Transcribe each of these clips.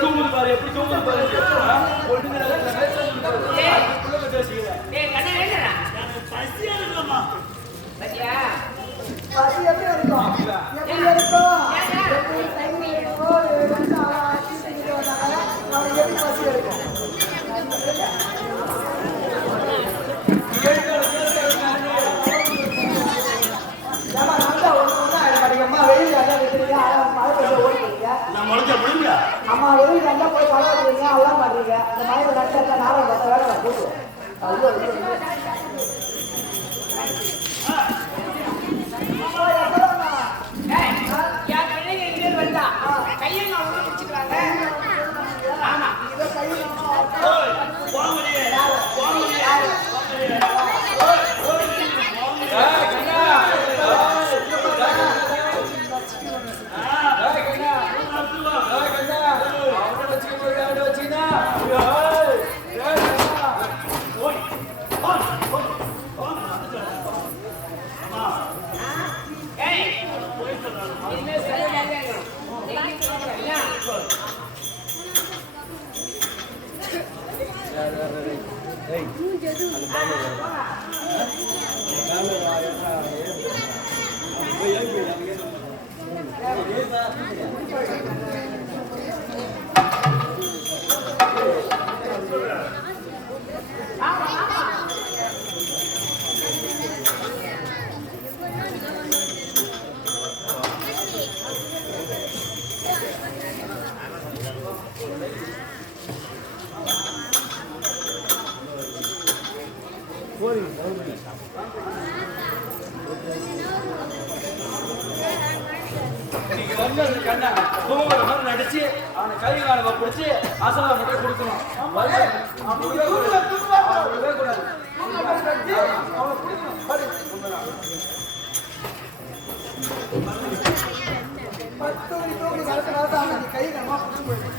தூங்குது பாரு, எப்படி தூங்குது பாரு. பசி எப்படி இருக்கும்? எப்படி இருக்கும்? எப்படி பசி இருக்கும்? அம்மா வெளியில் நல்லா போய் பழகிறீங்க எல்லாம் பண்றீங்க. அந்த மழையை நட்சத்திர நாளை பத்த வேலை நான் கூட்டுவோம். ஐயோ நடிச்சு அவனை கை கால பிடிச்சி அசலா மட்டும் கொடுக்கணும். கை கனமா பிடிச்சி போயிடும்.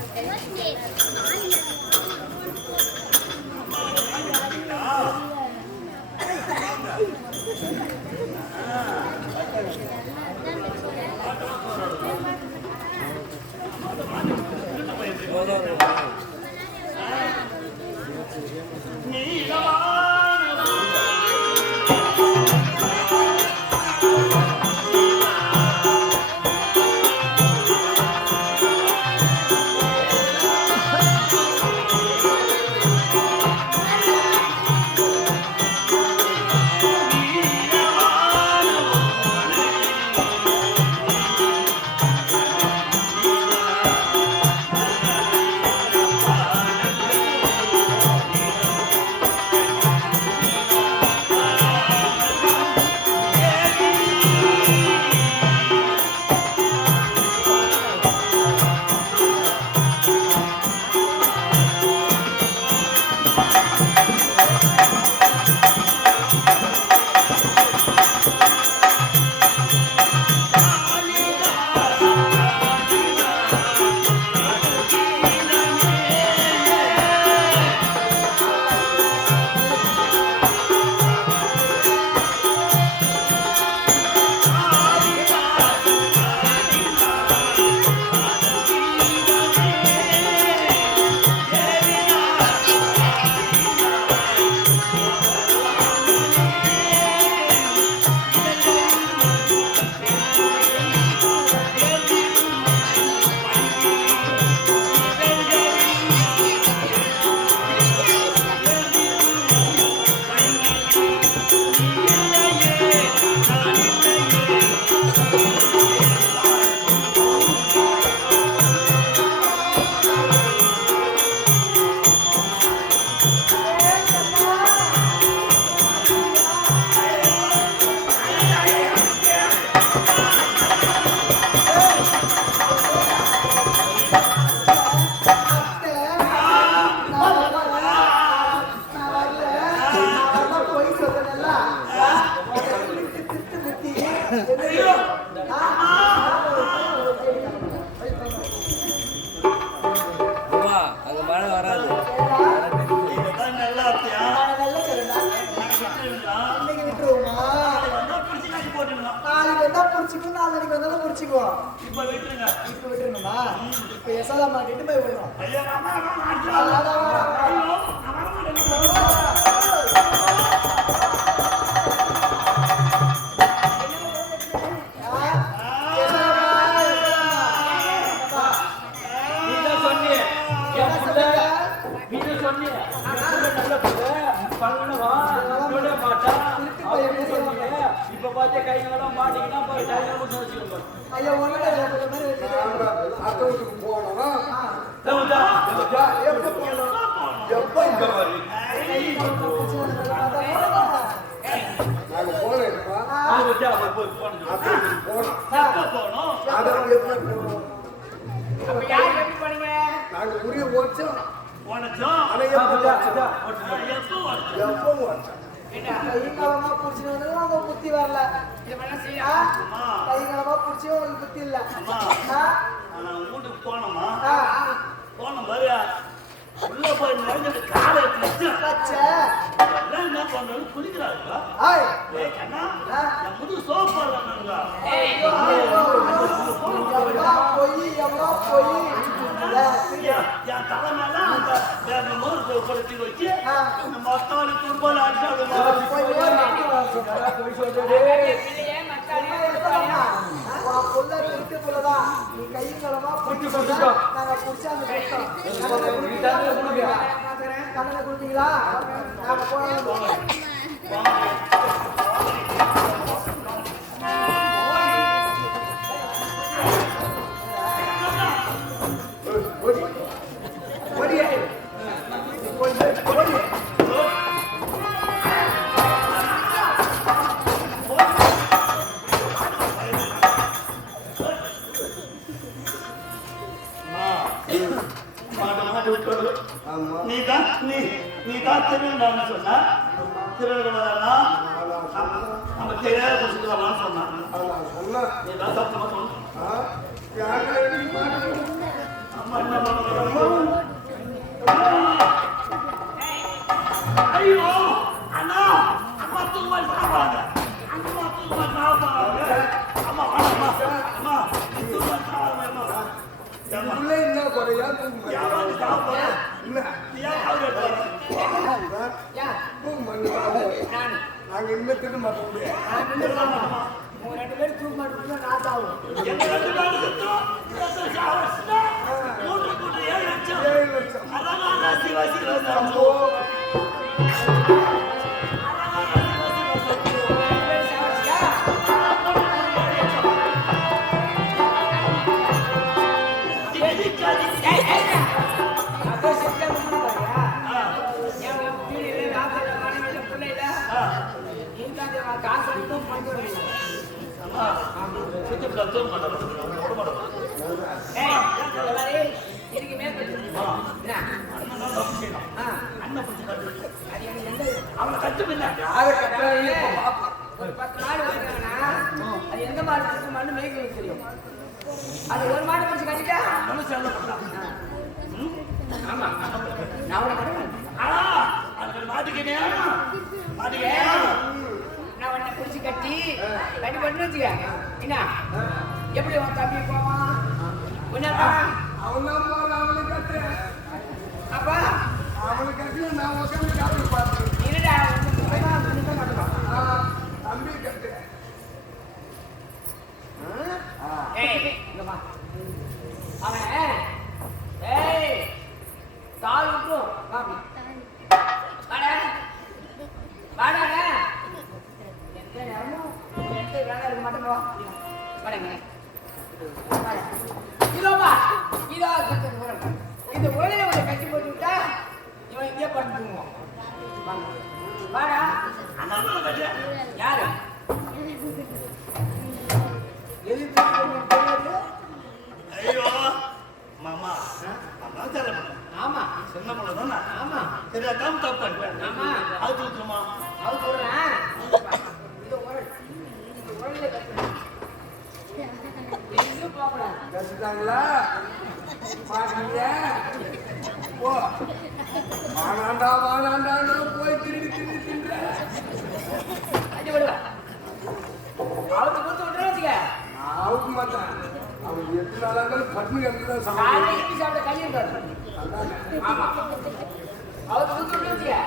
முடிச்சுக்கோ, 4 மணிக்கு வந்தாலும் முடிச்சுக்கோ. இப்ப விட்டுருங்க. இப்ப விட்டுருணுமா? இப்ப யசோதா மாட்டிட்டு போய் விடுறோம். ஐயா அம்மா இப்ப பார்த்தே கை காலம் மாட்டிக்கினா ஐயா ஒண்ணு அக்கௌண்ட்டுக்கு போனோம். எப்ப இந்த மாதிரி நாங்க போனேன்ப்பா. அக்கௌண்ட்டுக்கு போனோம். அதான் எப்படி போனோம்? நாங்க உரிய ஓச்சோம். ஆனா எப்போ ஓச்சோம்? கைகாலமா புடிச்சு வந்து புத்தி வரல. கைகாலமா புடிச்சு உங்களுக்கு புத்தி இல்ல. வீட்டுக்கு போனோமா போன மாதிரி உள்ள போய் நுழைஞ்சது காலை என்ன பண்றது குளிக்கிறாங்களா முது சோப் போடுறாங்க என் தலைமையில அந்த மோர் படுத்தி வச்சு மத்தாளி துன்போல் அடிச்சாடு கொடுத்தீங்களா? நீ தான் திருவிழான்னு சொன்ன திருவிழா நம்ம தெரியாத புரிஞ்சுக்கலாம்னு சொன்னான் நீ தான் சத்தமா சொன்ன அம்மா என்ன ஐயோ அண்ணா அம்மா தூங்க சாப்பாங்க அம்மா தூங்க சாப்பாங்க அம்மா அம்மா அம்மா தூங்க சாப்பாங்க என்ன குறையா நாங்க இன்னத்துக்கு மாட்ட முடியாது. ரெண்டு பேரும் தூக்க மாட்டோம் நாத்தாவும் அவனை கட்டுமில்ல ஒரு 10 மாடு வச்சுக்காங்கன்னா அது எந்த மாடு மாடு மேய்க்க தெரியும். அது ஒரு மாடு பிடிச்சி கட்டிட்டா நான் உன்னை பிடிச்சி கட்டி பண்ணு வச்சுக்க என்ன எப்படி உன் தம்பி போவான் அவனுக்கு கட்டு அப்பா அவனுக்கு கட்டு நான் உட்காந்து காப்பி பார்த்து இருடா தம்பி கட்டு அவன் தாள் விட்டுரும் காப்பி வாடாங்க எந்த நேரமும் எந்த வேலை இருக்க மாட்டேங்க வாடங்க இதோப்பா இதோ இந்த உடனே உங்களை கட்டி போட்டு விட்டா இவன் இங்கே படுத்துக்குவோம் வாடா யாரு ஐயோ மாமா ஆமா சின்ன பிள்ளை தானே ஆமா தெரியாம தப்பு பண்ணிட்டேன் ஆமா அது தூக்குமா அது சொல்றேன் இந்த உடல்ல எங்கேயும் போகக்கூடாது கட்டுட்டாங்களா பாக்குறீங்க போ வானாண்டா போய் திருடி அடி விடுவா அவருக்கு கொடுத்து விட்டுற வச்சுக்க அவுக்க மாட்டேன். அவன் 8 நாளா இருந்தாலும் பட்னி கிடந்து தான் சாப்பிடுவான். காலையில இட்லி சாப்பிட கையை பாரு. அதானே. ஆமா. அவருக்கு வந்து விடுவியா?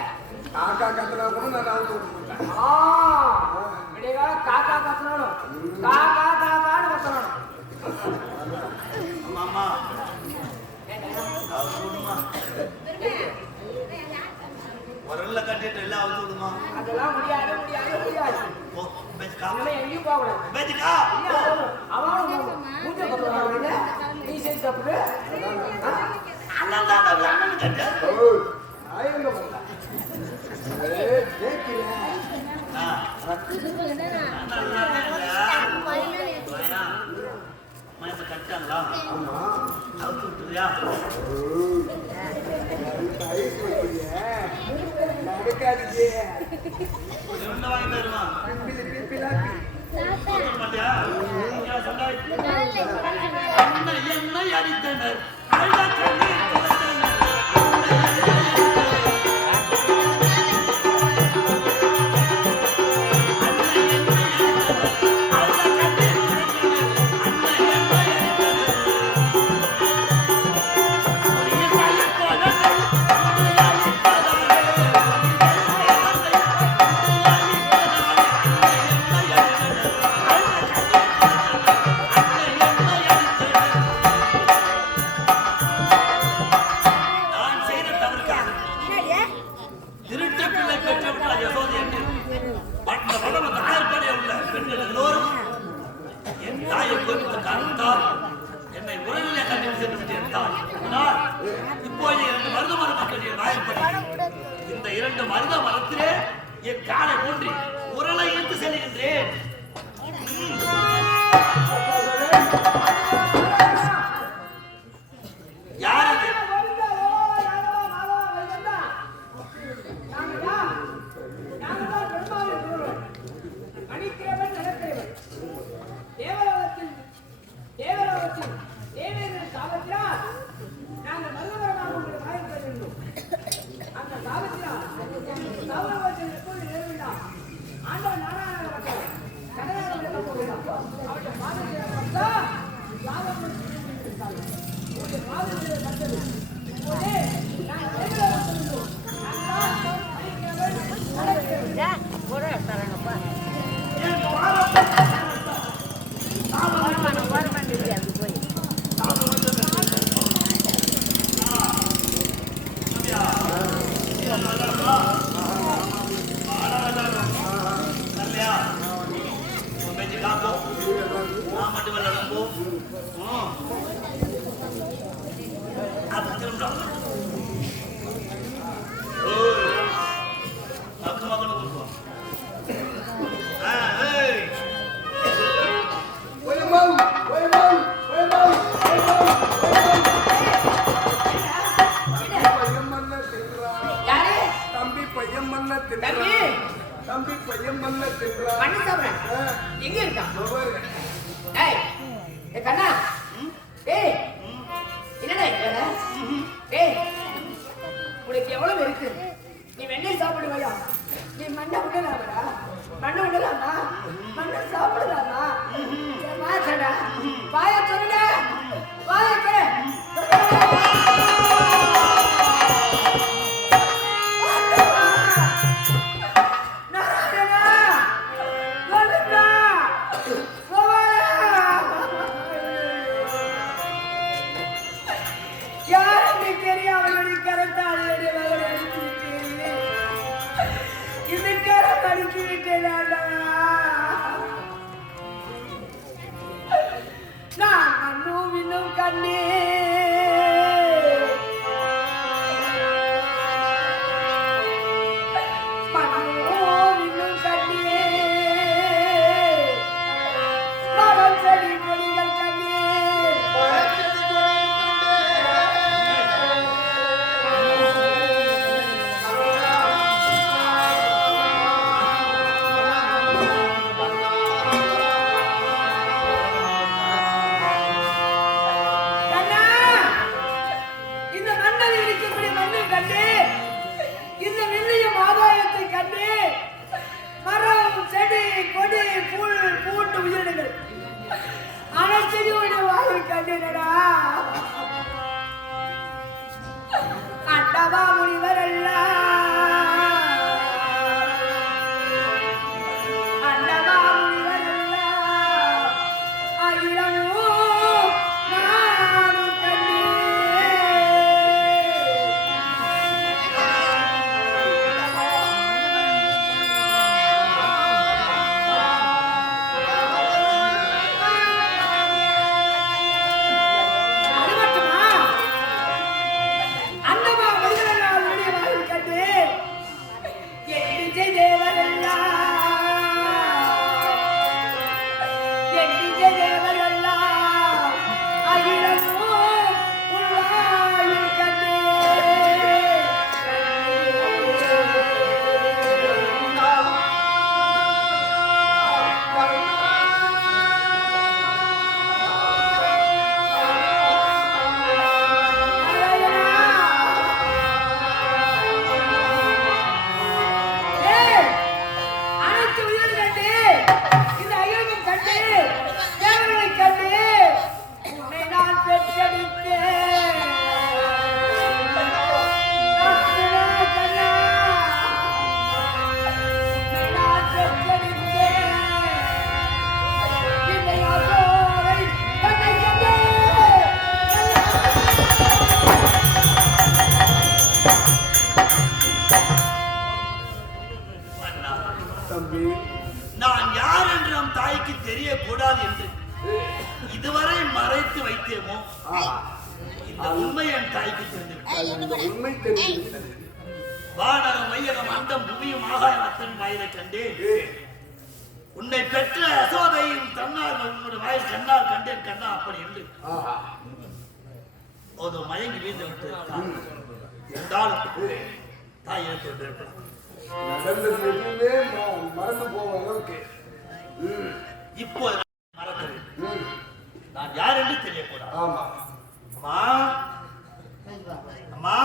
காக்கா கத்துனா கூட நான் அவுக்க விட்டுட்டேன். ஆ. விடியகால காக்கா கத்தணும். காக்கா காக்கான்னு கத்தணும். மாமா அவுத்து விடுமா உரல்ல கட்டிட்டு எல்லாம் அவுத்து விடுமா அதெல்லாம் முடியாது. ஓ பேச்சுக்கா இனிமே எங்கேயும் போக கூடாது. பேச்சுக்கா அவனும் மூஞ்ச கத்துறாங்க. நீ சரி சாப்பிடு. அண்ணன் கட்டு ஓய், நான் எங்க வந்தேன்? ஏய், கேட்கிறேன். கட்டாங்களா ஆமா. அவுத்து விட்டுறியா ஓய், ஐஸ் வைக்கிறியே. நடக்காதீங்க. என்ன வாங்கி தருமா பிலாப்பி. மாட்டியா என்னை அடித்தனர் என்னை உறவிலே கண்டித்து சென்று விட்டேன் ஆனால் இப்போது 2 மருத மரமக்கள் நாயப்படி இந்த 2 மருத மரத்திலே என் காலை ஊன்றி உரலை இழுத்து செல்கின்றேன். யார் அது? தம்பி பையன் பண்ண தின்றா. பண்ணி சாப்பிடுறேன். எங்க இருக்கான்? ஏய், ஏய் கண்ணா. ஏய். என்னடா இது? ஏய். உனக்கு எவ்வளவு இருக்கு? நீ வெண்ணெய் சாப்பிடுவையா? நீ மண்ணை விடலாமா? மண்ணை விடலாமா? மண்ணை சாப்பிடலாமா? வாசடா. வாய சொல்லுடா. வாய சொல்லு. நான் மண்ணும் இன்னும் கண்ணே மண்ணும் இன்னும் கண்ணே மரம் செடி கொடிகள் கண்ணே கண்ணா கண்டினடா அண்டமா முனிவரல்ல அண்டமா முனிவரல்ல அகிலமும் நானும் தம்பி, நான் யார் என்று நம் தாய்க்கு தெரியக்கூடாது என்று இதுவரை மறைத்து வைத்தேமோ இந்த உண்மை என் தாய்க்கு தெரிந்துவிட்டது. அந்த உண்மை தெரிவித்தது. வானகம் மையகம் அண்டம் புவியும் ஆகாயம் அத்தன் வாயிலை கண்டேன். உன்னை பெற்ற யசோதையும் தன்னால் உன்னுடைய வாயில் கண்ணால் கண்டேன் கண்ணா அப்படி என்று ஒரு மயங்கி வீழ்ந்து விட்டு என்றாலும் தாய் எடுத்து வந்திருக்கிறார். நடந்தது எதுவுமே மறந்து போக அளவுக்கு இப்போது மறந்தது நான் யார் என்று தெரியக்கூடாது. ஆமா அம்மா அம்மா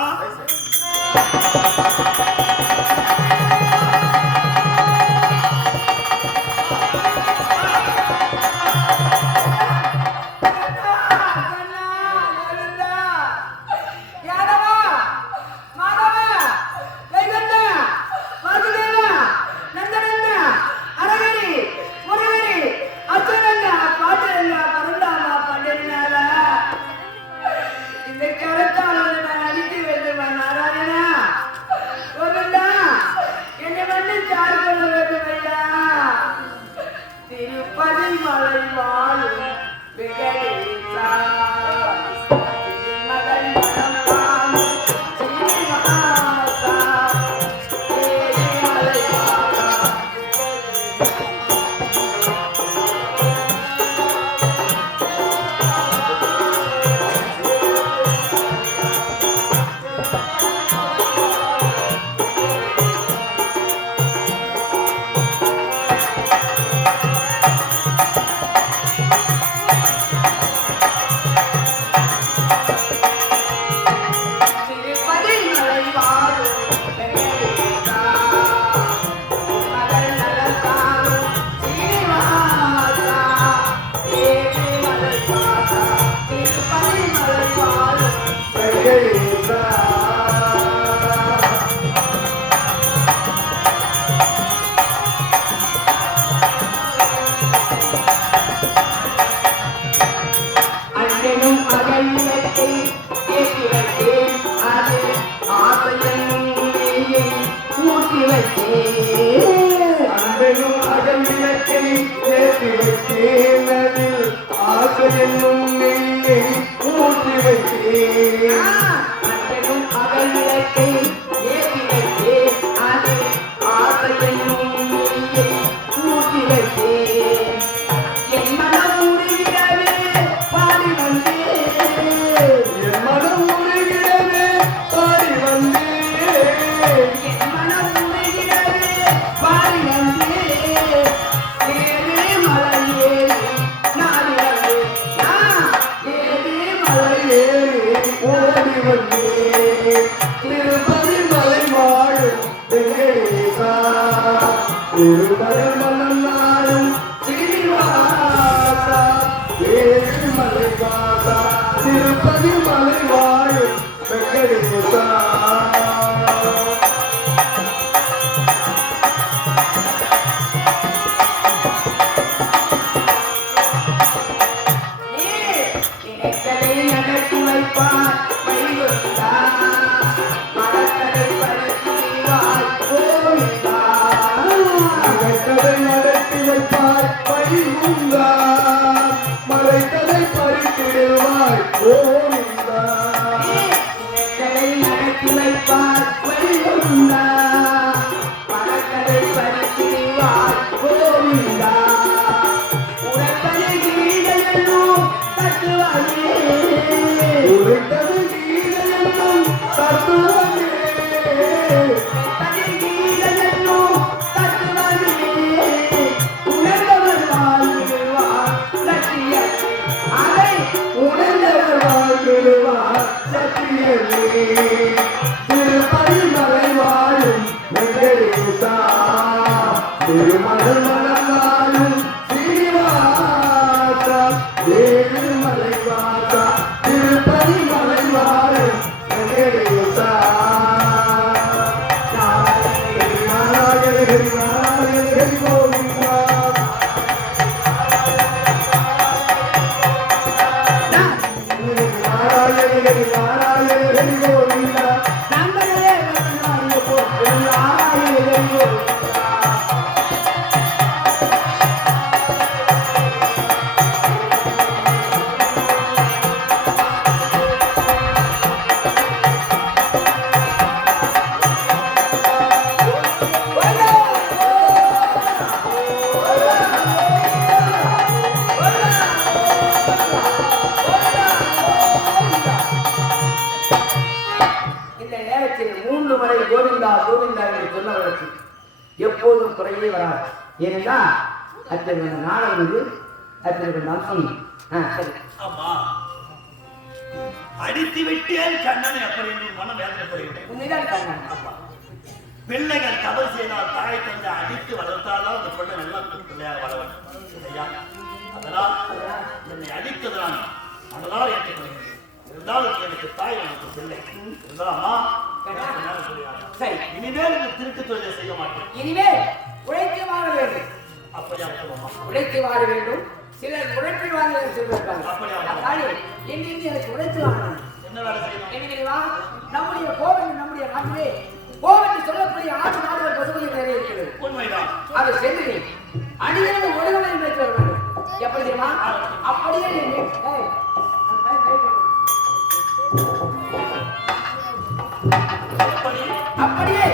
திருப்பதி மலை வாழும் வெங்கடேசா நடத்தி வைப்பார் பைகுந்தா மறைத்ததை பறித்திடுவாய் கோவிந்தா நடத்தி வைப்பார் வைகுந்தா மரக்கதை பறித்திடுவார் கோவிந்தா உரைத்ததை கீதையெல்லாம் தத்துவானே உரைத்தது கீதையெல்லாம் தத்துவமே திருப்பதி மலை வாழும் வெங்கடேசா திருமகள் மலம் வாழும் ஸ்ரீனிவாசா ஏழுமலை வாசா திருப்பதி மலை வாழும் வெங்கடேசா நாராயண ஹரி நாராயண ஹரி கோவிந்தா நாராயண ஹரி நாராயண ஹரி கோவிந்தா நம்பரே இந்த நேரத்தில் 3 முறை கோவிந்தா கோவிந்தா என்று சொன்னவர்களுக்கு எப்போதும் குறையே வராது. ஏனென்றால் அத்தனை நாளம் வந்து அத்தனை அம்சம். சரி ஆமா அடித்து விட்டேன் கண்ணனை அப்படி என்று மனம் வேதனைப்படுகிறேன். உண்மைதான் கண்ணன். அப்பா பிள்ளைகள் தவறு செய்தால் தாய் தந்தை அடித்து வளர்த்தாலும் அந்த பிள்ளை நல்லா பிள்ளையாக வளர வேண்டும் ஐயா. அதனால் என்னை அடித்ததுதான் அதனால் ஏற்றுக்கொள்கிறேன். இருந்தாலும் எனக்கு தாய் எனக்கு பிள்ளை இருந்தாலும் சரி இனிமேல் இந்த திருட்டு தொழிலை செய்ய மாட்டேன். இனிமேல் உழைத்து வாழ வேண்டும். அப்படியா உழைத்து வாழ வேண்டும். சிலர் உழைப்பில் வாங்க சொல்லியிருக்காங்க. அதனால எங்கிருந்து எனக்கு உழைத்து வாழணும். என்ன வேலை செய்யணும்? என்ன தெரியுமா? நம்முடைய கோவில் நம்முடைய நாட்டிலே கோவில் சொல்லக்கூடிய 6 நாடுகள் பசுபதி நிறைய இருக்கிறது. உண்மைதான். அதை சென்று அணிகளும் ஒருவனை வைத்து வர வேண்டும். எப்படி தெரியுமா? அப்படியே அப்படியே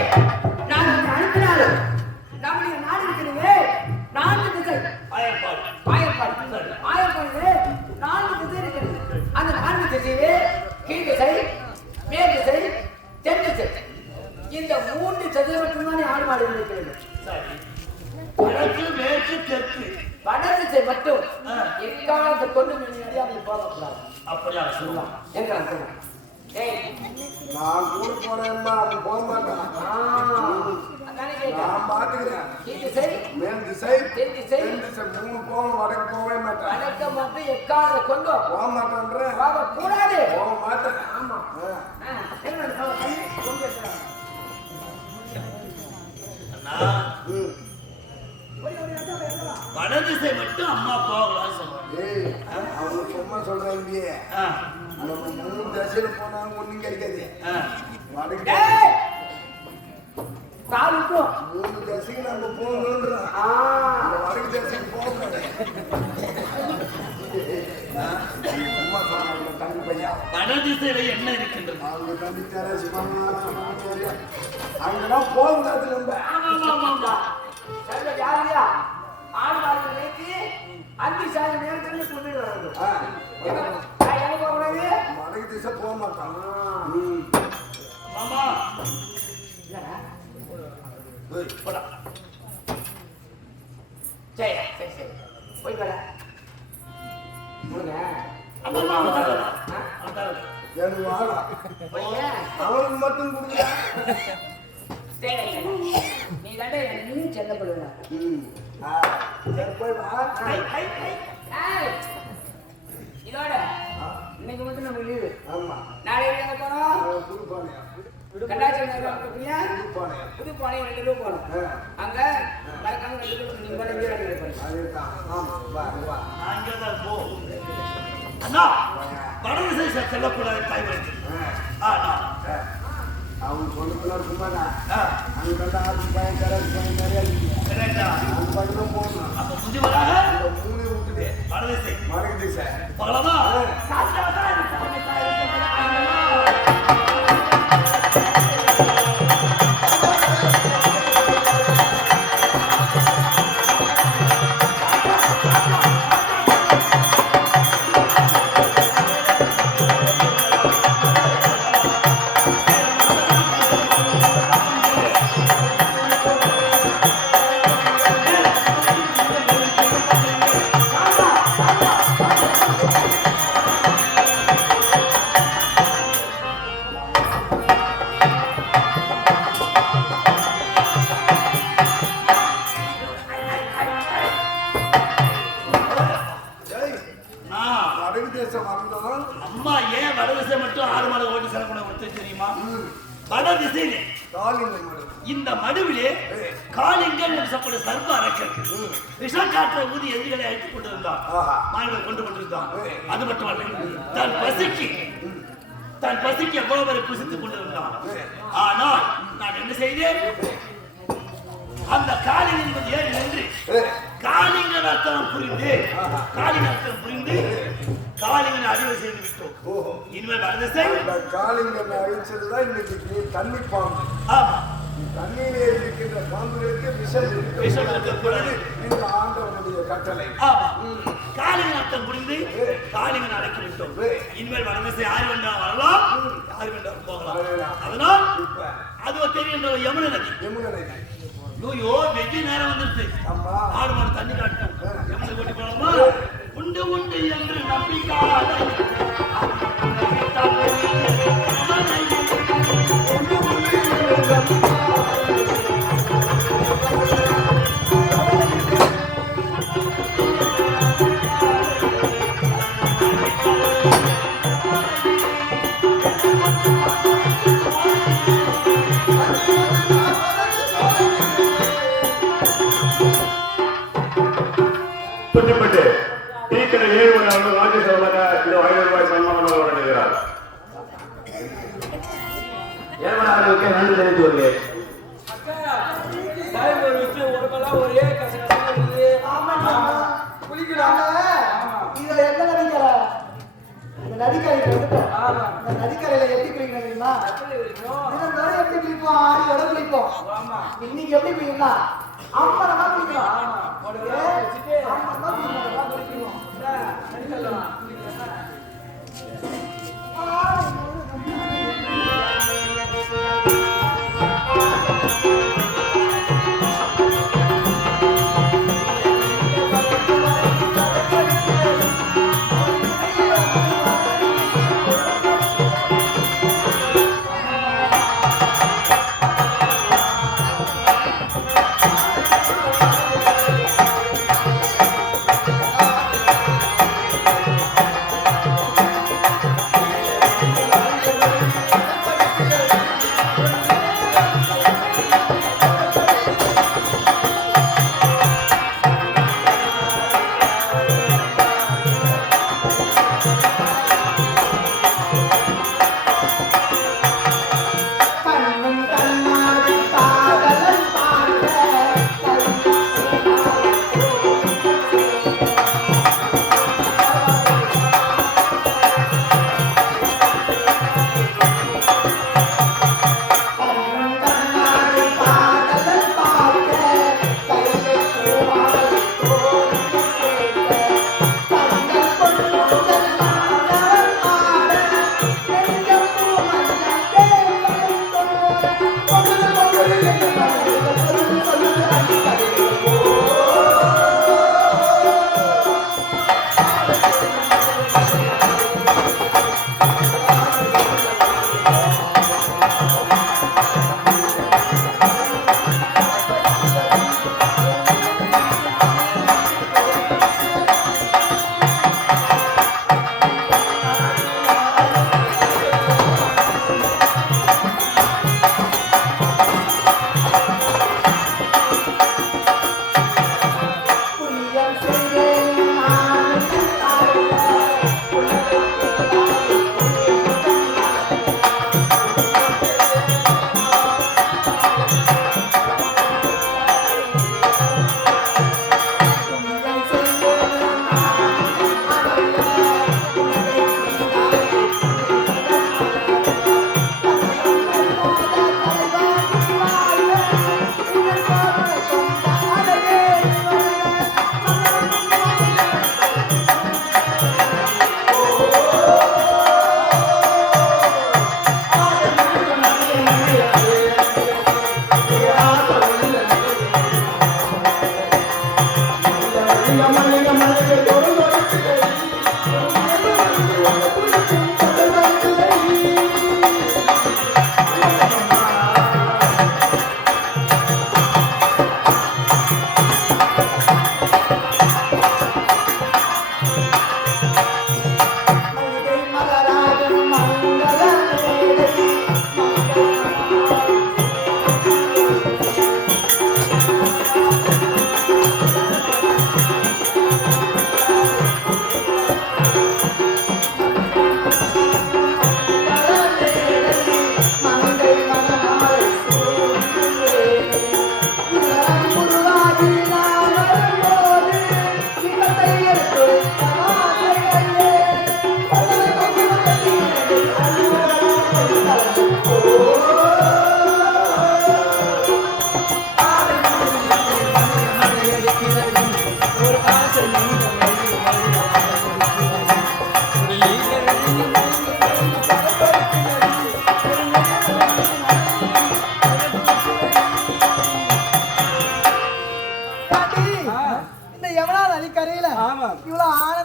நான் உன்னை அனுப்பினாலும் நம்முடைய நாடு இருக்கிறது 4 திசை. ஆயப்பாடு ஆயப்பாடு 4 திசை இருக்கிறது. அந்த 4 திசையிலே கீழ் திசை, மேல் திசை, தென் திசை, இந்த 3 திசை மட்டும்தான் ஆடு மாடு இருக்கிறது. சரி வடக்கு மேற்கு தெற்கு வட திசை மட்டும் எக்காலத்தை கொண்டு அறியாமல் போகக்கூடாது. அப்படியா சொல்லலாம். எங்க சொல்லுங்க. நான் கூட போறேன்மா அவன் போக மாட்டான். நான் பாத்துக்கிறேன். மேல் திசை தென் திசை 3 போகணும். வடக்கு போகவே மாட்டேன். வடக்க மட்டும் எக்காலத்தை கொண்டு போக மாட்டேன்ற போக கூடாது. போக மாட்டேன். ஆமா அண்ணா வடதிசை மட்டும் அம்மா போகலாம் சொல்றாங்க. ஏய் அவங்க சும்மா சொல்றாங்க. நம்ம 3 திசையில போனாங்க ஒண்ணும் கிடைக்காது. வடக்கு 3 திசைக்கு நம்ம போகணும்ன்றோம். வடக்கு திசைக்கு போகக்கூடாது. சும்மா சொல்றாங்க தம்பி பையா. வடதிசையில என்ன இருக்கின்றது? அவங்க தம்பி தர அங்கதான் போகக்கூடாது. நம்ம யாரையா ஆடு மாடு நேற்று அந்தி சாய நேரத்தில் கொண்டு வரணும். வடக்கு திசை போக மாட்டான். மாமா போடா. சரி சரி சரி போய் வர அம்மா எனக்கு வாடா அவனுக்கு மட்டும் கொடுங்க. நீ தாண்டே நீ செல்ல போடுவா. போய் வா. இதோட இன்னைக்கு மட்டும் நம்ம லீவு. ஆமா நாளைக்கு எங்க போறோம்? புதுப்பாளையம் கண்டாச்சி நகரம் பக்கத்துலயா? புதுப்பாளையம் புதுப்பாளையம் 2 ரூபா போறோம். அங்க மறக்காம 2 ரூபா நீங்க மேல இங்கே வாங்கிட்டு அதுதான் ஆமா வா வா நான் இங்கே தான் போ அண்ணா வடதிசை செல்லக்கூடாது தாய்மொழி அவங்க சொன்னதுலாம் சும்மாடா அங்க கண்டா ஆறு பையன் கரண்ட் பையன் நிறைய இருக்கு அந்த பக்கம் தான் போகணும் அப்ப முந்திவராக இந்த மூணு விட்டுட்டு வடதிசை வடக்கு திசை பகலமா வடக்கு தேசம் வரணும் அம்மா ஏன் வடதிசை மட்டும் 6 மாடு ஓட்டி செல்லக்கூடாது ஒருத்தர் தெரியுமா வடதிசையிலே காலிங்க மடம் இந்த மடுவிலே காலிங்கன் என்று சொல்லக்கூடிய சர்வ அரக்கன் விஷக்காற்றை ஊதி எதிரிகளை அழைத்துக் கொண்டிருந்தான் மாணவர்களை கொண்டு கொண்டிருந்தான் அது மட்டுமல்ல தன் பசிக்கு எவ்வளவு பேரை புசித்துக் கொண்டிருந்தான் ஆனால் நான் என்ன செய்தேன் அந்த காலிங் என்பது ஏறி நின்று காலிங்கன் அர்த்தம் புரிந்து காலிங்கன் அழிவு செய்து விட்டோம் இனிமேல் வடதிசை காலிங்க அழிச்சதுதான் இன்னைக்கு நீ தண்ணி பாம்பு ஆமா தண்ணீரே இருக்கின்ற பாம்புகளுக்கு விஷம் இருக்கக்கூடாது இந்த ஆண்டவனுடைய கட்டளை ஆமா காலிங்கன் அர்த்தம் புரிந்து காலிங்கன் அழைத்து விட்டோம் இனிமேல் வடதிசை யார் வேண்டாம் வரலாம் யார் வேண்டாம் போகலாம் அதனால் அது தெரிகின்ற யமுனை நதி ஐயோ வெஜ்ஜி நேரம் வந்துருச்சு ஆடு மாடு தண்ணி காட்டும் யமுனை ஓட்டி போகலாமா உண்டு உண்டு என்று நம்பிக்காத துண்டிப்பட்டு டீக்கடை 7 மணி அவர்கள் ராஜேஸ்வரமாக இது 500 ரூபாய் சன்மானம் வழங்குகிறார். 7 மணி அவர்களுக்கு நன்றி தெரிவித்து வருகிறேன். ஒரே கசகசன்னு குளிக்கிறாங்க. இதுல எந்த நதிக்கரை? இந்த நதிக்கரைக்கு வந்துட்டோம். இந்த நதிக்கரையில எப்படி குளிக்கணும் தெரியுமா? தினந்தோறும் எப்படி குளிப்போம்? ஆடியோட குளிப்போம். இன்னைக்கு எப்படி குளிக்கணும்னா அம்பரமா குளிக்கணும். அம்பரமா குளிக்கணும்.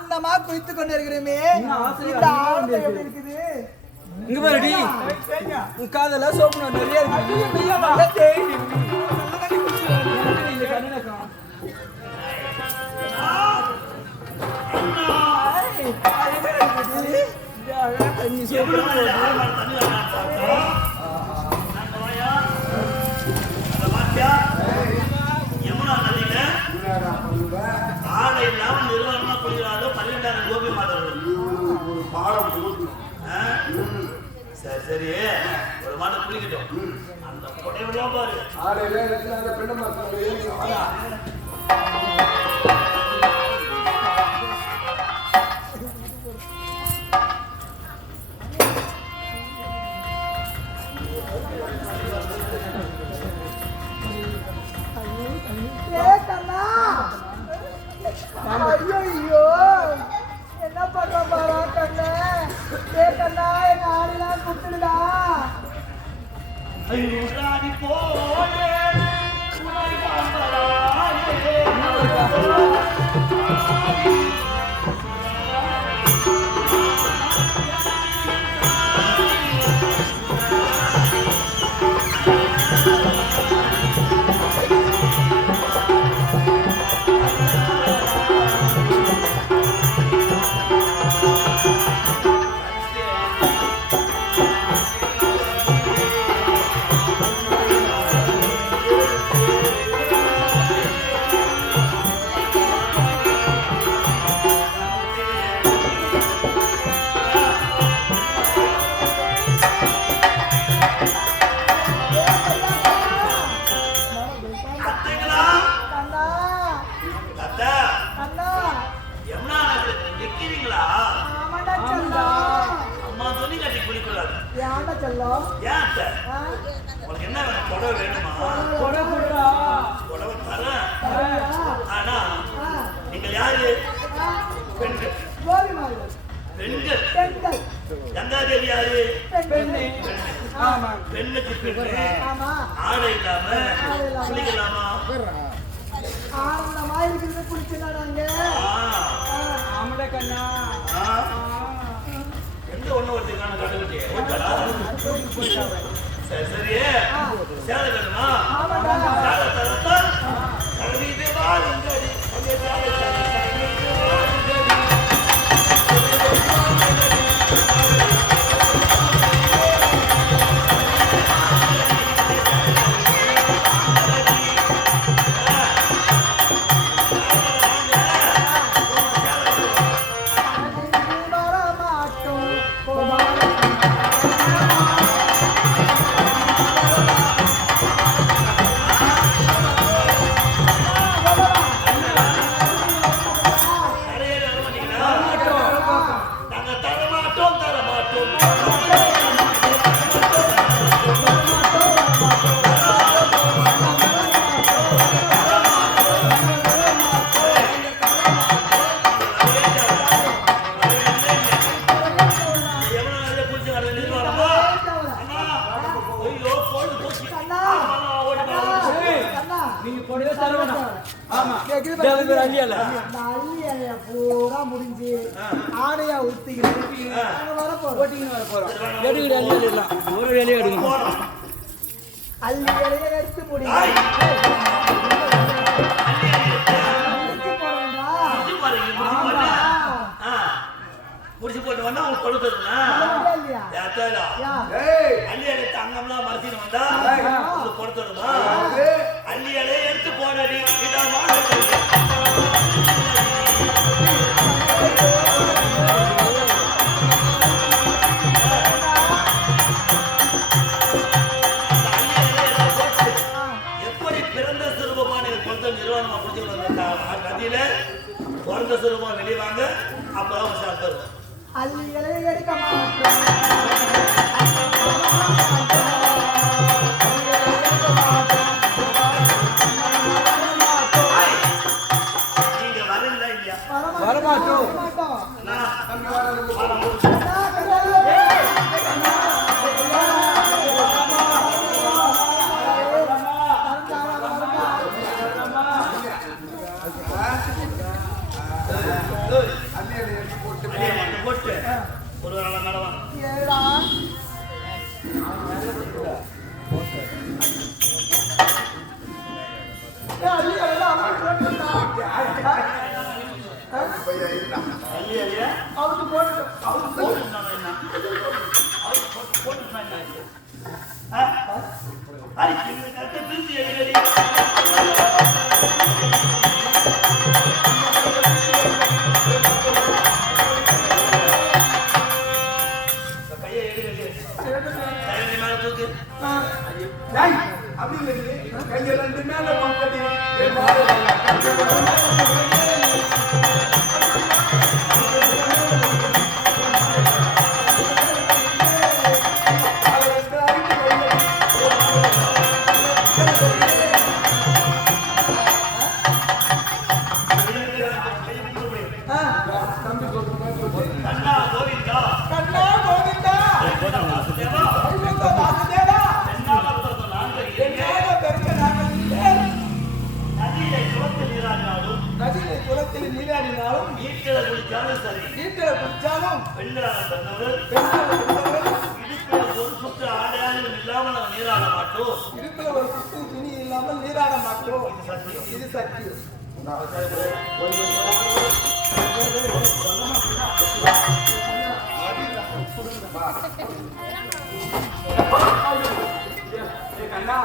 ஆனந்தமா குளித்துக் கொண்டிருக்கிறோமே இந்த ஆனந்தம் எப்படி இருக்குது? இங்க பாருடி உன் காதல சோப்பு நிறைய யமுனா நதியில ஆடை இல்லாம நிர்வாணமா குளிக்கிறாங்க 12,000 கோபி மாதவர்கள். ஒரு பாடம் போட்டு சரி சரி ஒரு மாதம் குளிக்கட்டும். அந்த புடையெல்லாம் பாரு. ஆடையில இருக்கிறாங்க பெண்ணு மக்கள். கண்ணா ஐயோ என்ன பண்ற பாரா கண்ணு கண்ணா எங்க ஆளுலாம் குத்துடுடா ராணி போலே உன்னை காண்பதாலே பூரா முடிஞ்சு ஆடையா ஊத்திக்கிட்டு வர போறோம் ஒரு வேலையை எடுக்கணும் அள்ளி இலைய எடுத்து முடிஞ்சு முடிச்சு போட்டு வந்தா அவங்க கொடுத்துருந்தா அள்ளி அலை தங்கம்லாம் மறைச்சிட்டு வந்தா கொடுத்துருமா அள்ளி அலையை எடுத்து போடடி எப்படி பிறந்த சுரூபமான நிறுவனமா பிடிச்சி நதியில பிறந்த சுரூபமா வெளிவாங்க அப்பதான் சாப்பிடுவோம் அள்ளி இலைய எடுக்க மாட்டோம் அள்ளி தாலிகளை எடுத்து போட்டு போட்டு ஒரு நாள் மேலவா ஏடா அள்ளி அதெல்லாம் பையா இருந்தான் இல்லையா அவருக்கு போட்டு அப்படி கையை ரெண்டு மேல பம்படி கண்ணா கோவிந்தா கண்ணா கோவிந்தா வாசுதேவா வாசுதேவா என்னாவது நாங்கள் என்னோட பெருக்க நாங்கள் நதியிலே குளத்தில் நீராடினாலும் நதியிலே குளத்தில் நீராடினாலும் நீச்சல குளிச்சாலும் சரி நீச்சல குடிச்சாலும் பெண்களாக தந்தவர் பெண்கள் இடுப்பில் ஒரு சுற்று ஆடையாலும் இல்லாமல் நாம் நீராட மாட்டோம் இருக்கிற ஒரு சுத்து துணி இல்லாமல் நீராட மாட்டோம் இது சத்தியம் கண்ணா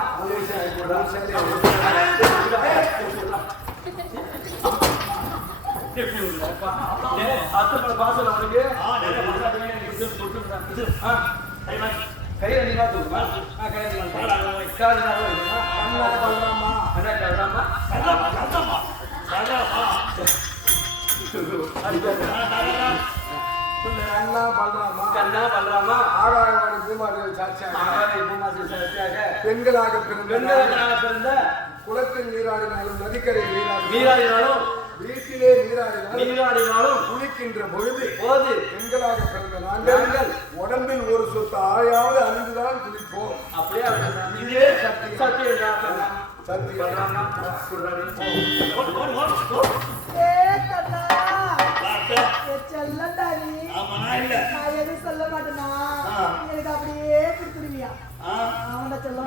பாசல் அவனுக்கு கையில நீங்க அண்ணா பண்றாமா கண்ணா பண்றாமா ஆகாயவாணி பூமாதேவி சாட்சியாக பெண்களாக பிறந்த குளத்தில் நீராடினாலும் நதிக்கரை நீராடினாலும் வீட்டிலே நீராடினாலும் குளிக்கின்ற பொழுது போது பெண்களாக பிறந்த நாங்கள் உடம்பில் ஒரு சொத்து ஆழையாவது அணிந்துதான் குளிப்போம் அப்படியே இதே சத்தியம் ஏ கண்ணா செல்லண்டா நீ நான் எதுவும் சொல்ல மாட்டேனா எனக்கு அப்படியே கொடுத்துருவியா அவன்டா சொல்ல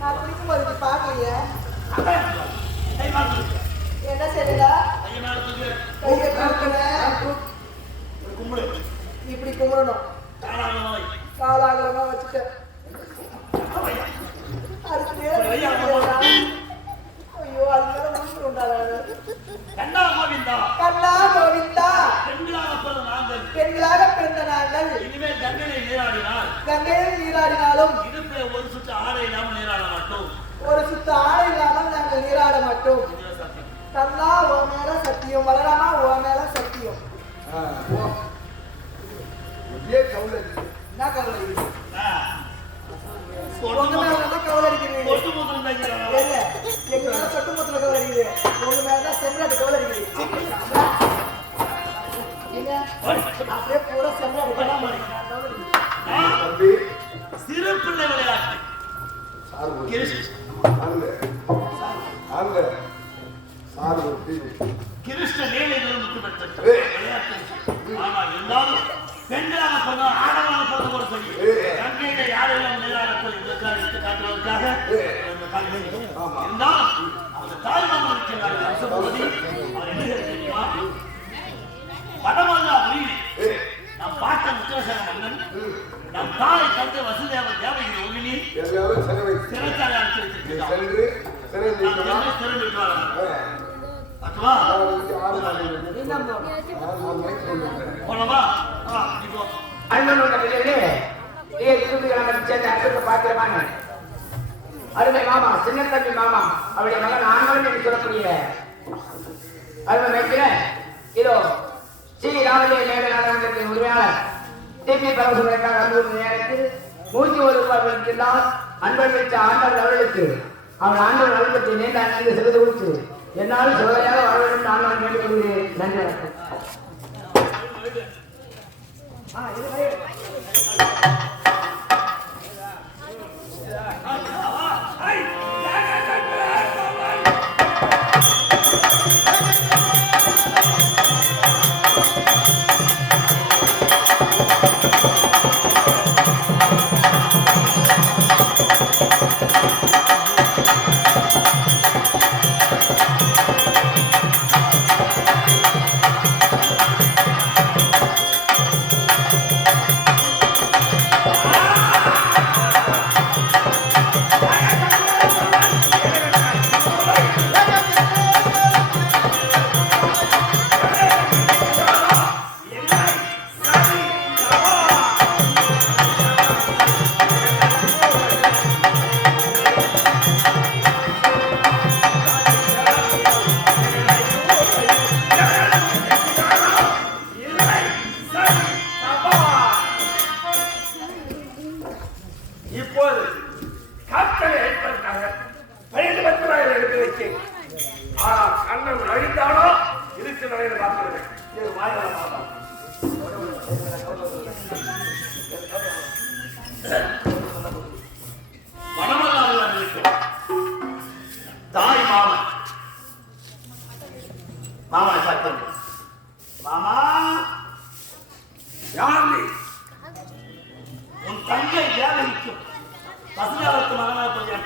நான் குடிக்கும் போது பாக்கலையே என்ன செய்யல கையை இப்படி கும்பிடணும் காலாகலமா வச்சுட்டேன் அதுக்கு மேல ஐயோ அது மேல உணர்ந்து கொண்டாடு கண்ணா கோவிந்தா கண்ணா கோவிந்தா பெண்களாக பிறந்த நாங்கள் பெண்களாக பிறந்த நாங்கள் இனிமேல் கங்கையில் நீராடினால் கங்கையில் நீராடினாலும் இடுப்பிலே ஒரு சுற்று ஆடை இல்லாமல் நீராட மாட்டோம் ஒரு சுத்த ஆடை இல்லாமல் நாங்கள் நீராட மாட்டோம் கண்ணா ஓ மேல சத்தியம் வளராமா ஓ மேல சத்தியம் என்ன கவலை இருக்கு? உங்க மேல தான் கவலை இருக்கிறீங்க ஒட்டு மூத்திரம் பேசுறாங்க இல்ல, எங்க மேல சொட்டு மொத்தல கவலை இருக்குது உங்க மேலதான் செம்ராட்டு கவலை இருக்குது நீங்க அப்படியே பூரா செம்ராட்டு கவலை இருக்குது. சிறு பிள்ளை விளையாட்டு கிருஷ்ண நீலைகளும் முத்து விளையாட்டு ஆனால் இருந்தாலும் பெண்களாக சொன்ன ஆடவாக சொன்ன ஒரு சொல்லி கங்கையில யாரெல்லாம் நீராடப்போது இதற்காக எடுத்து காட்டுவதற்காக இருந்தாலும் அந்த தாய்மாமன் இருக்கிறார்கள் அம்சபூபதி அவர் என்ன தெரியுமா வடமாதா உயிரி நம் பாட்ட முத்திரசேன மன்னன் நம் தாய் தந்தை வசுதேவ தேவகிரி ஒளினி சிறைச்சாலை அழைத்து வைத்திருக்கிறார் போனவா இப்போ அருமை மாமா சின்ன தம்பி மாமா அவருடைய மகன் ஆண்டவன் என்று சொல்லக்கூடிய அருமை வைக்கிற இதோ ஸ்ரீ ராமலிய மேகநாதகத்தின் உரிமையாளர் டிபி பரமசுரக்காக அன்பு நேரத்தில் 101 ரூபாய் இருக்கின்றார் அன்பன் வைத்த ஆண்டவர் அவர்களுக்கு அவர் ஆண்டவர் அவர்களுக்கு நீண்ட அன்பு செலுத்தி கொடுத்து என்னால் சோதனையாக வாழ வேண்டும் ஆண்டவன் வேண்டிக் கொள்கிறேன். நன்றி வணக்கம்.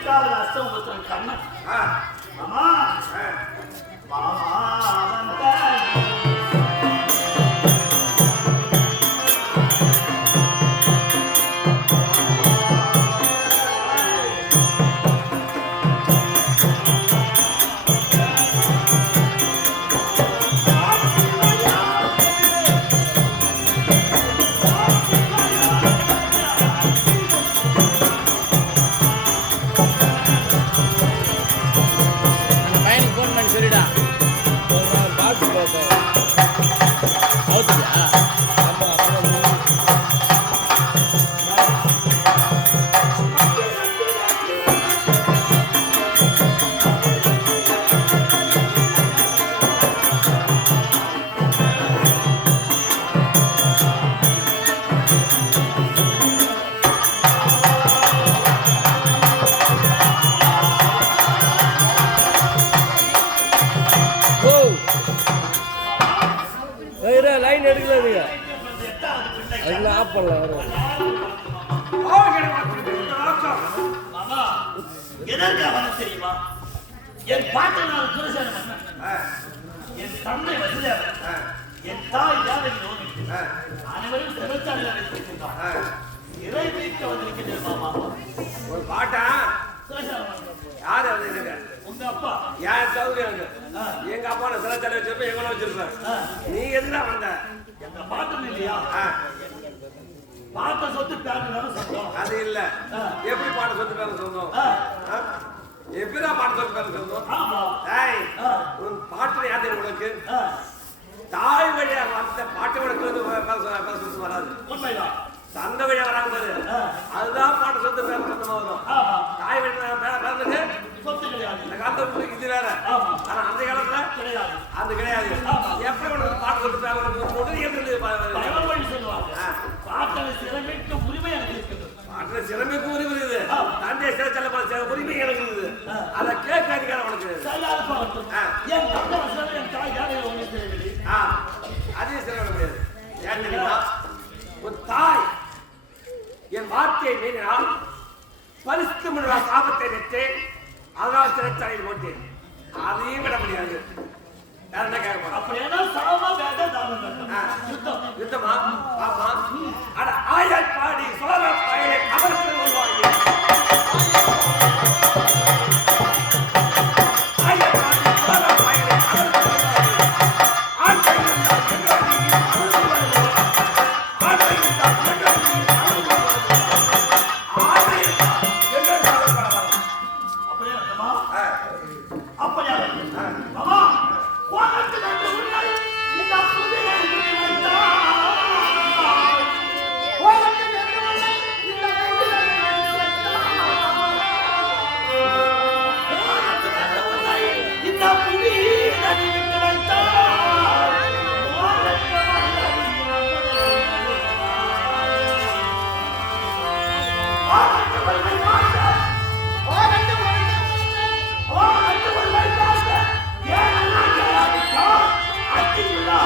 எட்டாவது அஷ்டமபுத்திரன் கண்ணன். மாமா மாமா வந்த லைன் எடுக்கல அதுல ஆப் பண்ணலாம். மாமா எதற்காக தெரியுமா? என் பாட்டனார் துரசேன மன்னன், என் தந்தை வசுதேவன், என் தாய் யாதவி நோக்கி அனைவரும் சிறைச்சாலையில் வைத்திருக்கின்றார். இறை மீட்க வந்திருக்கின்றேன் மாமா. ஒரு பாட்டா துரசேன மன்னன் யாரு வந்து உங்க அப்பா யார் சௌகரியம் எங்க அப்பா சிறைச்சாலை வச்சிருப்பேன் எவ்வளவு வச்சிருப்பேன். நீ எதுனா வந்த எங்க பாட்டன் இல்லையா? பாட்ட சொத்து பேருன்னு சொந்தம். அது இல்ல. எப்படி பாட்டு சொத்து பேர சொந்தம்? எப்படிடா பாட்டு சொத்து பேர சொந்தம்? உன் பாட்டு யாரு உனக்கு? தாய் வழியா வந்த பாட்டு உனக்கு வந்து சொத்து வராது. உண்மைதான். தந்த வழியா வராங்க பாரு, அதுதான் பாட்டு சொத்து பேர சொந்தமா வரும். தாய் வழியா பிறந்தது சொத்து கிடையாது. இந்த காலத்துல இது வேற. ஆனா அந்த காலத்துல கிடையாது. அது கிடையாது. எப்படி உனக்கு பாட்டு சொத்து பேர போட்டு எப்படி பழமொழி சொல்லுவாங்க, பாட்டனை சிறமிக்க உரிமை எனக்கு இருக்குது. பாட்டுல சிறமைக்கு உரிமை இருக்குது. தந்தை சிறைச்சாலை உரிமை எனக்கு இருக்குது. அதை கேட்க அதிகாரம் உனக்கு. சரியாக பார்க்கணும். என் தந்தை வசதி என் தாய் யாரை ஒன்று தெரியவில்லை. அதையும் சிறக்க முடியாது. ஏன் தெரியுமா? ஒரு தாய் என் வார்த்தையை மீறினால் பரிசுத்த முன்னா சாபத்தை பெற்றேன், அதனால் சிறைச்சாலையில் போட்டேன். அதையும் விட முடியாது. வேற என்ன கேட்க போறோம்? அப்படின்னா சாபமா வேத தானம் யுத்தம். யுத்தமா? ஆமா. அட ஆயல் பாடி சோழ பாயலை அமர்த்து வருவாங்க. ஆயல் பாடி சோழ பாயலை அமர்த்து வருவாங்க. ஆட்கள் இருந்தால் பெண்கள் அமர்ந்து வருவாங்க. ஆட்கள் இருந்தால் பெண்கள் அமர்ந்து வருவாங்க. ஆட்கள் இருந்தால் பெண்கள் அமர்ந்து வருவாங்க. அப்படியே அம்மா அப்படியா அம்மா வாங்கத்து நன்று உன்னை இந்த புதிரை வைத்தாய். வாங்கத்து நன்று உன்னை இந்த புதிரை வைத்தாய். வாங்கத்து நன்று உன்னை இந்த புதிரை வைத்தாய். வாங்கத்து வல்லை மாற்ற வாங்கத்து வல்லை மாற்ற ஏன் அண்ணா அத்தியுள்ளா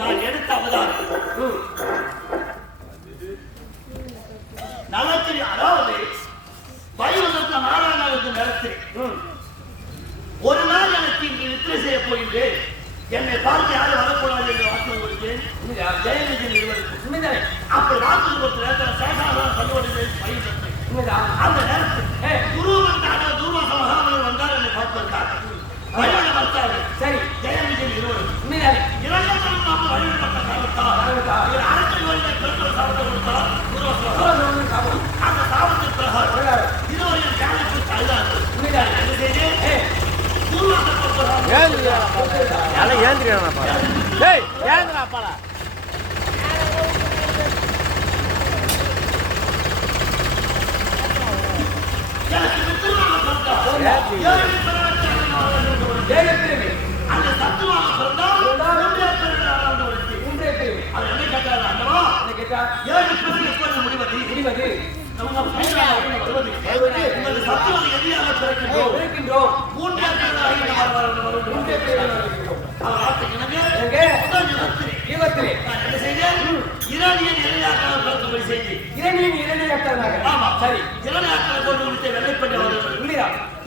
நான் எடுத்த அவதாரம் நலத்திரி, அதாவது வைகுண்டத்துல நாராயணனுக்கு நடத்தி ஒரு நாள் எனக்கு இங்கு நித்திரை செய்ய போகின்றேன். என்னை பார்த்து யாரும் வரக்கூடாது என்று வாக்கு கொடுத்தேன். ஜெயலலிதன் இருவருக்கு அப்படி வாக்கு கொடுத்த நேரத்தில் சேஷாதான் கல்லுவடி அந்த நேரத்தில் குருவன் தூர்வாச மகாமலர் வந்தார் என்னை பார்த்திருக்கார். வழிபட பார்த்தாரு. சரி, ஜெயலலிதன் இருவரும் இரண்டாம் நாம வழிபட்ட காரணத்தால் அரசியல் வழியை பெருக்கள் சாபத்தை கொடுத்தார். அந்த சாபத்தின் பிரகாரம் இருவரையும் கேரளத்தில் அழுதார்கள். என்ன செய்தேன்? அந்த சத்துவாக பிறந்தால் அது என்ன கேட்டார்? அந்தவா ஏழு பிறகு எப்போது முடிவது? உங்களது சத்துவாக எதிராக பிறக்கின்றோம். மூன்றே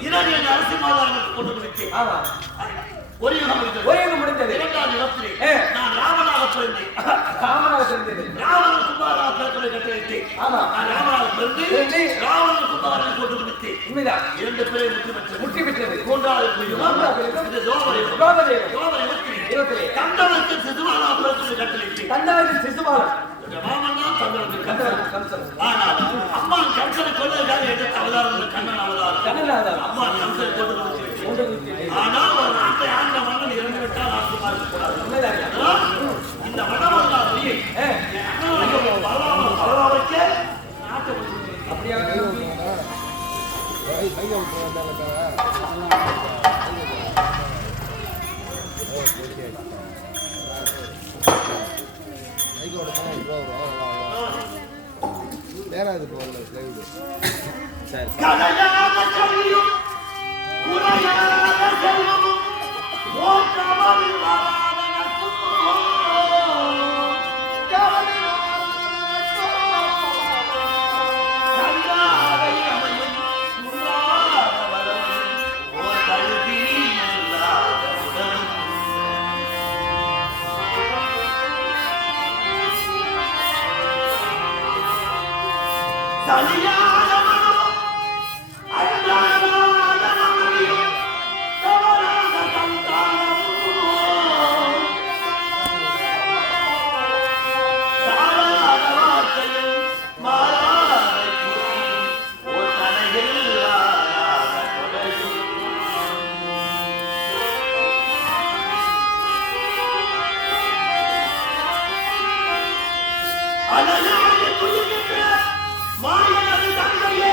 இரணியன் அரசு மாதாரங்களுக்கு கொண்டு முடித்தேன். ஒரு யுகம் முடிந்தது. இரண்டாவது யுகத்திலே நான் ராமனாக பிறந்தேன். ராவணன் குமாராக பிறக்கலை கட்டளையிட்டேன். நான் ராமனாக பிறந்து ராவணன் குமாரனை கொண்டு முடித்தேன். இரண்டு பேரை முற்றி பெற்றது. மூன்றாவது யுகம் இந்த துவாபர யுகத்திலே கந்தனுக்கு சிசுபாலனாக பிறக்கலை கட்டளையிட்டேன். ராமன் தான் கந்தனுக்கு. ஆனால் அம்மா கம்சனை கொள்வதற்காக எடுத்த அவதாரம் கண்ணன் அவதாரம். அம்மா கம்சனை கொண்டு முடிச்சிருக்கேன். ஆனால் ஒரு நாட்டை ஆண்ட மன்னன் இறந்து விட்டால் நாட்டு பார்க்கக்கூடாது. இந்த மன்னவர்கள் வழியை பலவாவுக்கு நாட்டை அப்படியாக நேராது போகல சரி கலையாக கவியும் குறையாக செல்வமும் ஓட்டமாவில் வராதனக்கும் கல்லாவை அமையும் குன்றாத வரமும் ஓர் கழுதி இல்லாத உடலும் சலியான மனமும் அன்றாத மனமையும் தவறாத சந்தானமும் சாராத வார்த்தையும் மாறாத கூறியும் ஓர் தனையில்லாத கொலையும் அலையாடி துயில்கின்ற மாயனது தந்தையே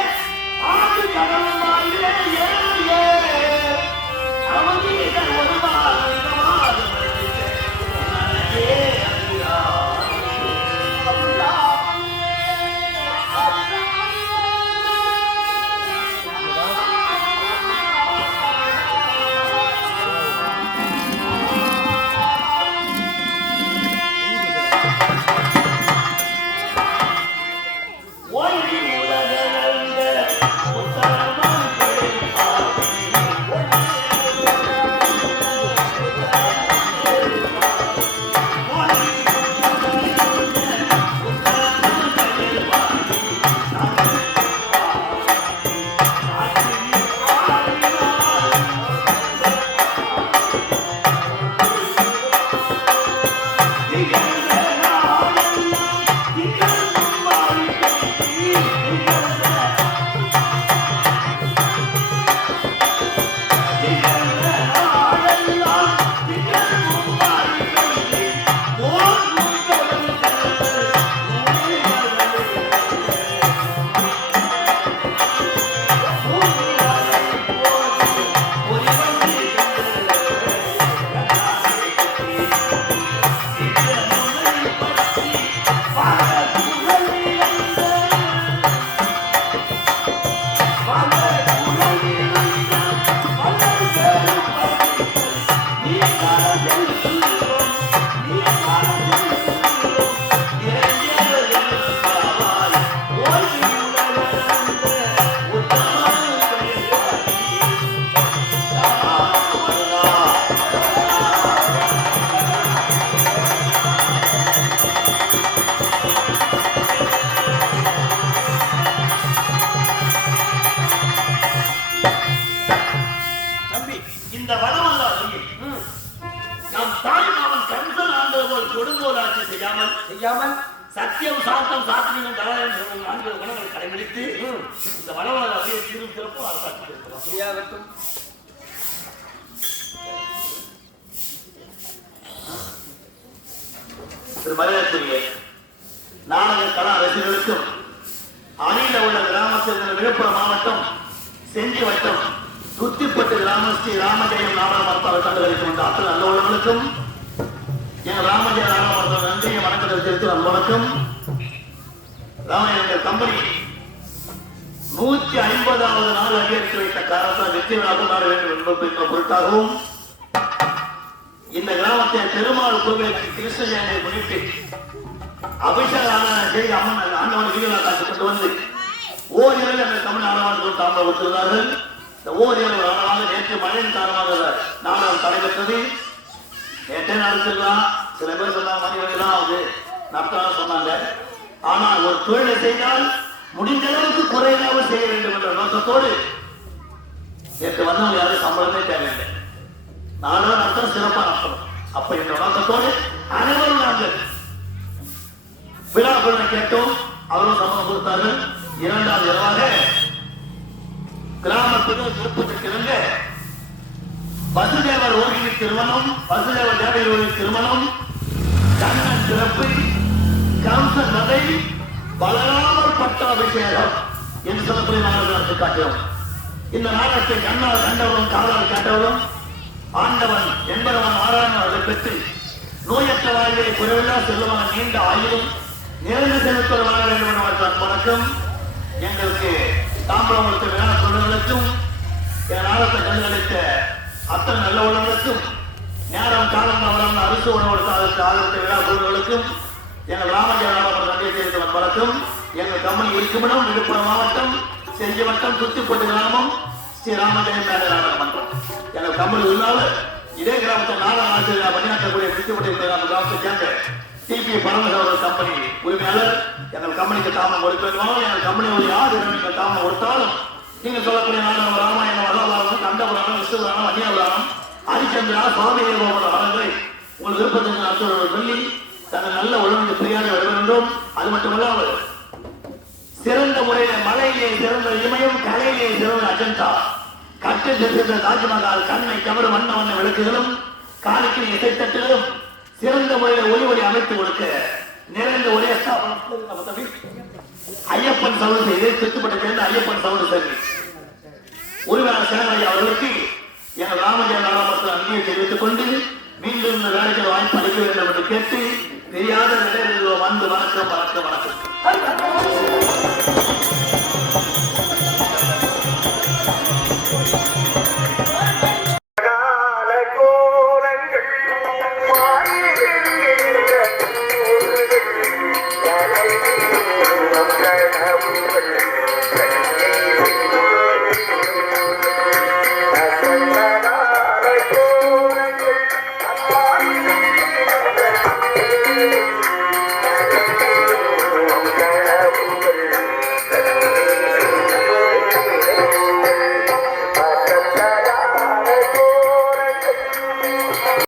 ஆடு கடவுமாயே ஏழையே அவதீதர் ஒருவாறு இதமாறு மறுத்தே நனையே அறியாதே பொய்யாமல் சத்தியம் சாந்தம் சாத்தியம் தராயம் நான்கு குணங்களை கடைபிடித்து இந்த வனவளர் அப்படியே சீரும் சிறப்பும் அரசாட்சி இருக்கிறோம். அப்படியாகட்டும். திரு மரியாதைக்குரிய நாடக கலா ரசிகர்களுக்கும் அணியில உள்ள கிராமத்தில் விழுப்புரம் மாவட்டம் செஞ்சி வட்டம் துத்திப்பட்டு கிராம ஸ்ரீ ராமஜெயம் நாடக மரத்தால் கண்டுகளிக்கும் வந்த அத்தனை நல்ல உள்ளவர்களுக்கும் என் ராமஜெய நாடக மரத்தால் நன்றியை வணக்கத்தை தெரிவித்து வணக்கம். எங்கள் கம்பெனி 150வது நாள் அங்கீகரித்து வைத்த காரணத்தால் வெற்றி விழா கொண்டாட வேண்டும் என்பதற்கு பொருட்டாகவும் இந்த கிராமத்தை பெருமாள் கோவிலுக்கு கிருஷ்ண ஜெயந்தியை முன்னிட்டு அபிஷேகம் செய்தி அம்மன் ஆண்டவன் வீரா காட்சி கொண்டு வந்து ஓரிரவில் அந்த தமிழ் நாடகம் தாமரை கொடுத்திருந்தார்கள். இந்த ஓரிரவு நாளாக நேற்று மழையின் காரணமாக நாடகம் தடைபெற்றது. நேற்றே நடத்திருக்கலாம், சில பேர் சொன்னாங்க மணிவெல்லாம் வந்து நடத்தலாம் சொன்னாங்க. ஆனால் ஒரு தொழிலை செய்தால் முடிந்த அளவுக்கு குறையில்லாமல் செய்ய வேண்டும் என்ற நோக்கத்தோடு நேற்று வந்தவங்க யாரும் சம்பளமே தேவையில்லை, நானும் நடத்தம் சிறப்பாக நடத்தணும். அப்ப இந்த நோக்கத்தோடு அனைவரும் நாங்கள் விழாக்களை கேட்டோம், அவரும் சம்பளம் கொடுத்தார்கள். இரண்டாவது இரவாக கிராமத்துக்கு விருப்பத்திற்கிருந்த வசுதேவர் ஓரியின் திருமணம், வசுதேவர் தேவையோரின் திருமணம், கண்ணன் சிறப்பு, கம்சன் வதை, பலராமர் பட்டாபிஷேகம் என்று சொல்லக்கூடிய நாடகத்தை காட்டினோம். இந்த நாடகத்தை கண்ணால் கண்டவரும் காலால் கேட்டவரும் ஆண்டவன் என்பவன் ஆராய்ந்து அதை பெற்று நோயற்ற வாழ்வை குறைவில்லா செல்வமான நீண்ட ஆயுளும் நிறைந்த செல்வத்தோடு வாழ வேண்டும் என்ற வணக்கம். எங்களுக்கு தாம்பரம் கொடுத்த விழா தொழில்களுக்கும் என் நாடகத்தை கண்டுகளித்த அத்தனை நல்ல உணவுகளுக்கும் நேரம் காலம் அவரான அரிசி உணவு கொடுத்த ஆதரத்த விழா தொழில்களுக்கும் எங்கள் ராமஜெய நன்றியை தெரிவித்த வணக்கம். எங்கள் கம்பெனி இருக்குமிடம் விழுப்புரம் மாவட்டம் செஞ்சி வட்டம் துத்திப்பட்டு கிராமம் ஸ்ரீ ராமஜெயம் நாடக மன்றம். எங்கள் கம்பெனி உள்ளால இதே கிராமத்தில் நாடக ஆசிரியர் பணியாற்றக்கூடிய துத்திப்பட்டு கிராமத்தை சேர்ந்த டிபி பரமேஸ்வரர் கம்பெனி உரிமையாளர். எங்கள் கம்பெனிக்கு தாமம் கொடுக்கணும். எங்கள் கம்பெனி ஒரு யார் நீங்கள் தாமம் கொடுத்தாலும் நீங்கள் சொல்லக்கூடிய நாடகம் ராமாயணம், மகாபாரதம், கண்டபுராணம், விஷ்ணுபுராணம், அந்நியபுராணம், ஹரிச்சந்திரா, சுவாமி வரங்களை உங்கள் விருப்பத்திற்கு நடத்துவர்கள் சொல்லி தங்கள் நல்ல ஒழுங்கு பிரியாத விட வேண்டும். அது மட்டுமல்லாமல் சிறந்த முறையில் மலையிலே சிறந்த இமயம், கலையிலே சிறந்த அஜந்தா, கட்டு சென்ற தாஜ்மஹால், கண்ணை கவரும் வண்ண வண்ண விளக்குகளும், காலுக்கு இசைத்தட்டுகளும் சிறந்த முறையில் ஒளி அமைத்து கொடுக்க நிறைந்த ஒரே ஐயப்பன் சவுண்ட் செய்து சுத்தப்பட்டு சேர்ந்த ஐயப்பன் சவுண்ட் சர்வீஸ் உரிமையாளர் சேனலை அவர்களுக்கு எங்கள் ராமஜெய நாடகத்தில் அங்கேயே தெரிவித்துக் கொண்டு மீண்டும் இந்த வேலைக்கு வாய்ப்பு அளிக்க வேண்டும் என்று கேட்டு தெரியாத நிலையில் வந்து வணக்கம் வணக்கம் வணக்கம்.